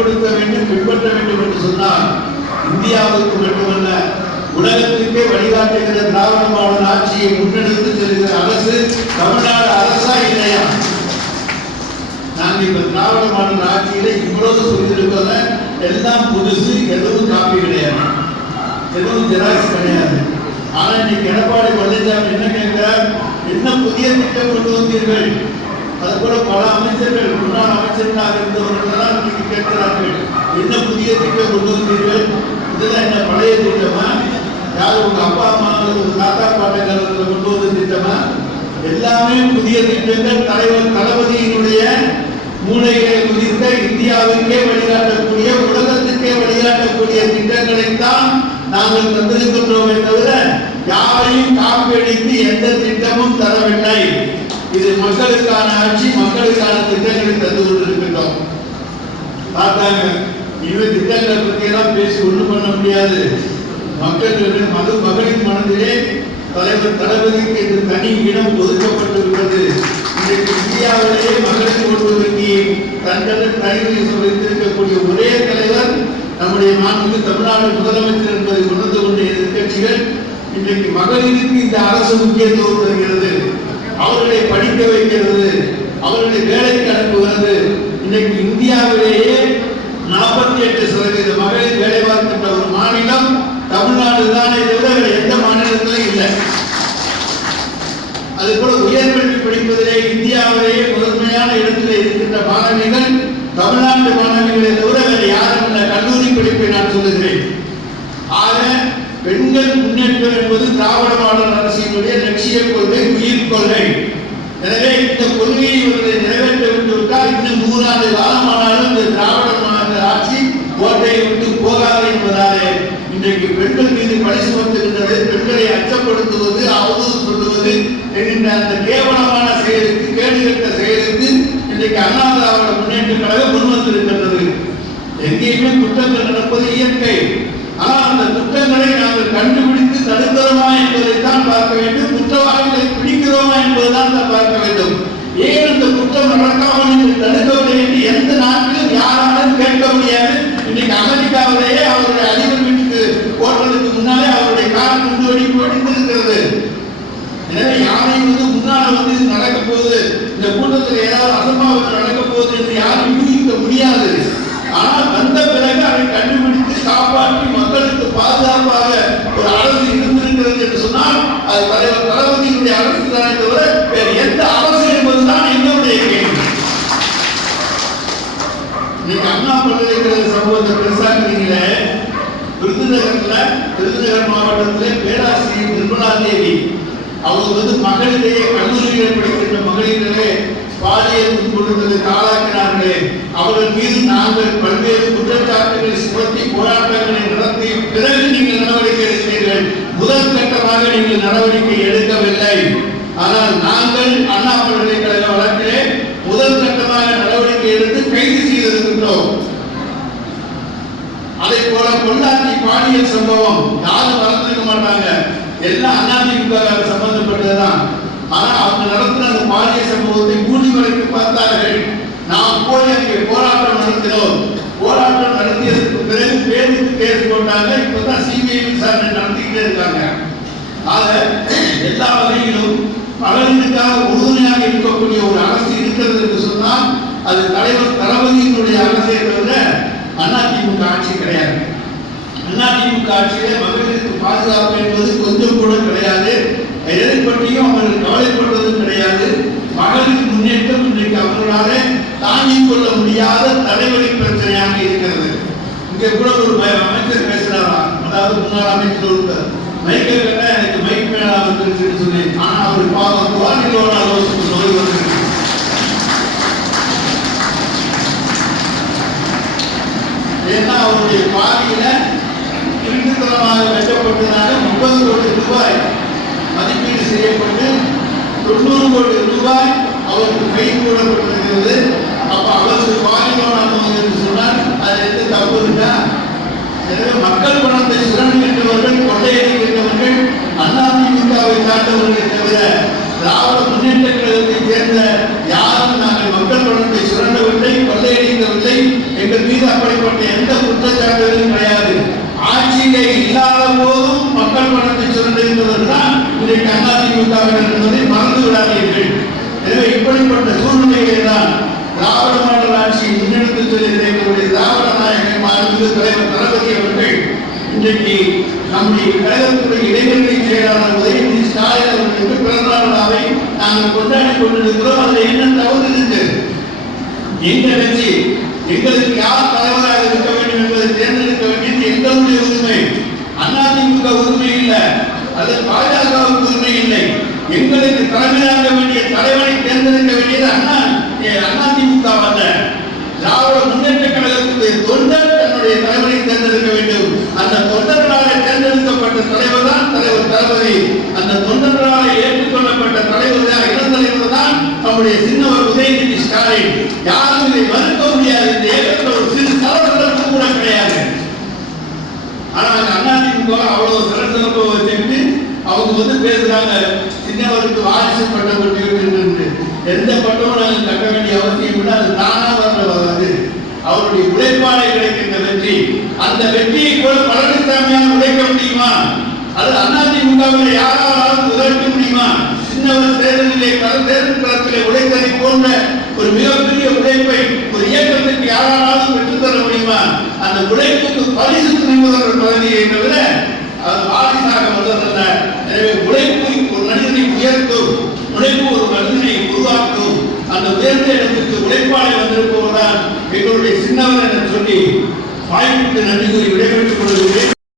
செயல்படுத்த வேண்டும், பின்பற்ற வேண்டும் என்று சொன்னால் இந்தியாவுக்கு மட்டுமல்ல உலகத்திற்கே வழிகாட்டுகிற திராவிட மாடல் ஆட்சியை முன்னெடுத்து செல்கிற அரசு தமிழ்நாடு அரசா இல்லையா? நாங்கள் இப்ப திராவிட மாடல் ஆட்சியில இவ்வளவு சொல்லியிருப்பத எல்லாம் புதுசு, எதுவும் காப்பி கிடையாது, எதுவும் ஜெராக்ஸ் கிடையாது. ஆனா இன்னைக்கு எடப்பாடி பழனிசாமி என்ன கேட்கிறார்? என்ன புதிய திட்டம் கொண்டு வந்தீர்கள்? அது போல பல அமைச்சர்கள், முன்னாள் அமைச்சர்களாக இருந்தவர்கள் இன்னைக்கு கேட்கிறார்கள், என்ன புதிய திட்டம் கொண்டு வந்தீர்கள்? இதெல்லாம் என்ன பழைய திட்டமா? யாரும் உங்க அப்பா அம்மா உங்க தாத்தா பாட்ட காலத்துல கொண்டு வந்த திட்டமா? எல்லாமே புதிய திட்டங்கள். தலைவர் தளபதியினுடைய மூளைகளை குறித்த இந்தியாவுக்கே வழிகாட்டக்கூடிய, உலகத்துக்கே வழிகாட்டக்கூடிய திட்டங்களைத்தான் நாங்கள் தந்திருக்கின்றோமே தவிர யாரையும் காப்பீடித்து எந்த திட்டமும் தரவில்லை. இது மக்களுக்கான ஆட்சி, மக்களுக்கான திட்டங்களை தந்து கொண்டிருக்கின்றோம். பார்த்தாங்க, இவை திட்டங்களை பற்றி எல்லாம் பேசி ஒன்றும் பண்ண முடியாது. மக்கள் மகளிர் மனதிலே தலைவர் தளபதிக்கு என்று தனி இடம் ஒதுக்கப்பட்டிருக்கிறது. இன்றைக்கு இந்தியாவிலேயே மகளிர் ஓட்டு வங்கியை தங்கள் தனிமையை வைத்திருக்கக்கூடிய ஒரே தலைவர் நம்முடைய மாண்புமிகு தமிழ்நாடு முதலமைச்சர் என்பதை உணர்ந்து கொண்ட எதிர்கட்சிகள் இன்றைக்கு மகளிருக்கு இந்த அரசு முக்கியத்துவம் தருகிறது, அவர்களை படிக்க வைக்கிறது, அவர்களை வேலைக்கு அனுப்புகிறது. இன்றைக்கு இந்தியாவிலேயே 48% மகளிர் வேலை பார்க்கின்ற ஒரு மாநிலம் தமிழ்நாடு தானே தவிர எந்த மாநிலத்திலும் இல்லை. அதுபோல உயர்கல்வி படிப்பதிலே இந்தியாவிலேயே முதன்மையான இடத்தில் இருக்கின்ற மாணவிகள் தமிழ்நாட்டு மாணவிகளை தவிர வேறு யாரும் இல்லை. கல்லூரி படிப்பை நான் சொல்லுகிறேன். ஆக பெண்கள் முன்னேற்றம் என்பது திராவிட மாடல் அரசினுடைய லட்சிய கொள்கை, உயிர் கொள்கை. எனவே இந்த கொள்கையை இவர்களை நிறைவேற்ற விட்டுவிட்டால் இன்னும் 100 ஆண்டு காலமானாலும் இந்த திராவிட மாடல் ஆட்சி கோட்டையை விட்டு போகாது என்பதாலே இன்றைக்கு பெண்கள் மீது பழி சுமத்துகின்றது, பெண்களை அச்சப்படுத்துவது, அவதூறு சொல்லுவது என்கின்ற அந்த கேவலமான செயலுக்கு, கேடுகட்ட செயலுக்கு இன்றைக்கு அண்ணா திராவிட முன்னேற்ற கழகம் முன்வந்திருக்கின்றது. எங்கேயுமே குற்றங்கள் நடப்பது இயற்கை. ஆனால் அந்த குற்றங்களை நாங்கள் கண்டுபிடித்து தடுக்கிறோமா என்பதைத்தான் பார்க்க வேண்டும், குற்றவாளிகளை பிடிக்கிறோமா என்பதுதான் பார்க்க வேண்டும். ஏன் அந்த குற்றம் நடக்காமல் தடுக்கவில்லை என்று எந்த நாட்டிலும் யாராலும் கேட்க முடியாது. இன்னைக்கு அமெரிக்காவிலேயே அவருடைய அதிபர் வீட்டுக்கு ஓட்டுறதுக்கு முன்னாலே அவருடைய கார் குண்டு வெடிப்பு வெடித்திருக்கிறது. எனவே யாரையும் முன்னால இது நடக்க போகுது, இந்த கூட்டத்தில் ஏதாவது அசம்பாவிதம் நடக்க போகுது என்று யாரும் யூகிக்க முடியாது. ஆனால் வந்த பிறகு அதை கண்டுபிடித்து காப்பாற்றி மக்களுக்கு பாதுகாப்பாக ஒரு அரசு இருந்திருக்கிறது என்று சொன்னால் அது தலைவர் தளபதியினுடைய அரசு தானே தவிர வேறு எந்த அரசு என்பதுதான் எங்களுடைய கேள்வி. நீங்க அண்ணா பல்கலைக்கழக சமூகத்தை பெருசாக்குறீங்களே, விருதுநகர் மாவட்டத்திலே பேராசிரியர் நிர்மலா தேவி அவங்க மகளிரையே கல்லூரியில் படிக்கின்ற மகளிரே பாலியல் துன்புறுத்தலுக்கு ஆளாக்கினார்களே, அவர்கள் மீது நாங்கள் பல்வேறு குற்றச்சாட்டுகளை சுமத்தி போராட்டங்களை நடத்தி பிறகு நீங்கள் நடவடிக்கை எடுத்தீர்கள். முதல் கட்டமாக நீங்கள் நடவடிக்கை எடுக்கவில்லை. ஆனால் நாங்கள் அண்ணா பல்கலைக்கழக வழக்கிலே முதல் கட்டமாக நடவடிக்கை எடுத்து கைது செய்திருக்கின்றோம். அதை போல பொள்ளாச்சி பாலியல் சம்பவம் யாரும் மறந்திருக்க மாட்டாங்க, எல்லாம் அதிமுக சம்பந்தப்பட்டதுதான். ஆனா அவங்க நடத்தின அந்த பாலியல் சம்பவத்தை கூடி வரைக்கு பார்த்தார்கள். நாம் போய் அங்கே போராட்டம் நடத்தினோம். போராட்டம் நடத்தியதற்கு பிறகு பேருக்கு கேஸ் போட்டாங்க. இப்பதான் சிபிஐ விசாரணை நடத்திக்கிட்டே இருக்காங்க. ஆக எல்லா வகையிலும் மகளிருக்காக உறுதுணையாக இருக்கக்கூடிய ஒரு அரசு இருக்கிறது என்று சொன்னால் அது தலைவர் தளபதியினுடைய அரசை தவிர அதிமுக ஆட்சி கிடையாது. அதிமுக ஆட்சியிலே மகளிருக்கு பாதுகாப்பு என்பது கொஞ்சம் கூட கிடையாது. எதை பற்றியும் அவர்கள் கவலைப்படுவதும் கிடையாது. மகளிர் முன்னேற்றம் இன்றைக்கு அவர்களாலே தாங்கிக் கொள்ள முடியாத தலைவலி பிரச்சனையாக இருக்கிறது. இங்க கூட ஒரு அமைச்சர் பேசுறாரா, அதாவது முன்னாள் அமைச்சர் ஒருத்தர் மைக்கை கட்ட எனக்கு மைக் மேலா வந்துருச்சுன்னு சொல்லி, ஆனா அவர் பாவம் குவாலிலோட சொல்லி வந்து ஏன்னா அவருடைய பாதியில திருட்டுத்தனமாக வெட்டப்பட்டதாக 30 கோடி ரூபாய் மதிப்பீடு செய்யப்பட்டு 90 கோடி ரூபாய் அவருக்கு கை கூடப்பட்டிருக்கிறது. அப்ப அவருக்கு பாதிலோன என்று சொன்னால் அது எந்த தப்பு இருக்கா? எனவே மக்கள் பணத்தை சுரண்டுகின்றவர்கள், கொள்ளையடிக்கின்றவர்கள் அதிமுகவை சார்ந்தவர்களை தவிர திராவிட முன்னேற்ற கழகத்தை சேர்ந்த யாரும் நாங்கள் மக்கள் பணத்தை சுரண்டவில்லை, கொள்ளையடிக்கவில்லை, எங்கள் மீது அப்படி சூழ்நிலைகளை தான் திராவிட மாடல் ஆட்சியை முன்னெடுத்து செல்கிற எங்களுடைய திராவிட நாயகன் மாண்புமிகு தலைவர் தளபதி அவர்கள் இன்றைக்கு நம்முடைய கழகத்துடைய இளைஞரணி செயலாளர் உதயநிதி ஸ்டாலின் அவர்களுக்கு பிறந்தநாள் விழாவை நாங்கள் கொண்டாடி கொண்டிருக்கிறோம். அதில் என்ன தவறு இருக்கிறது? எங்க கட்சி எங்களுக்கு யார் தலைவராக இருக்க வேண்டும் என்பதை தேர்ந்தெடுக்க வேண்டியது எங்களுடைய உரிமை. அதிமுக உரிமை இல்லை, அது பாஜகவுக்கு உரிமை இல்லை. எங்களுக்கு தலைமையாக வேண்டிய தலைவரை தேர்ந்தெடுக்க வேண்டியது அதிமுக அல்ல, திராவிட முன்னேற்ற கழகத்துடைய தொண்டர் தன்னுடைய தலைவரை தேர்ந்தெடுக்க வேண்டும். அந்த தொண்டர்களால் தேர்ந்தெடுக்கப்பட்ட தலைவர் தான் தலைவர் தளபதி. அந்த தொண்டர்களால் ஏற்றுக்கொள்ளப்பட்ட தலைவர் தான் இளம் தலைவர் தான் நம்முடைய சின்னவர் உதயநிதி ஸ்டாலின். யாரும் இதை மறுக்க முடியாது. இந்த இயக்கத்தில் ஒரு சிறு தலைவர்களுக்கு கூட கிடையாது. ஆனால் அதிமுக அவ்வளவு சிறப்பு வச்சுட்டு அவங்க பேசுறாங்க, சின்னவருக்கு வாரிசு பட்டம் கொண்டு எந்த பட்டமும் நாங்கள் கட்ட வேண்டிய அவசியம் இல்லை. அது தானா வராது. அவருடைய உழைப்பாளை கிடைக்கின்ற வெற்றி. அந்த வெற்றியை கூட பழனிசாமியால் உழைக்க முடியுமா? அது அதிமுகவில் யாராலும் உழைக்க முடியுமா? சின்னவர் தேர்தலிலே பல தேர்தல் களத்திலே உழைத்ததை போன்ற ஒரு மிகப்பெரிய உழைப்பை ஒரு இயக்கத்திற்கு யாராலும் பெற்றுத்தர முடியுமா? அந்த உழைப்புக்கு பரிசு துணைமுதல்வர் பதவியை தவிர அது வாரிசாக வந்ததல்ல. எனவே உழைப்பு ஒரு மனிதனை உயர்த்தும், உழைப்பு ஒரு மனிதனை உருவாக்கும். அந்த உயர்ந்த இடத்திற்கு உழைப்பாளை வந்திருப்பவர்தான் எங்களுடைய சின்னவர் என சொல்லி வாய்ப்புக்கு நன்றி கூறி விடைபெற்றுக் கொள்கிறேன்.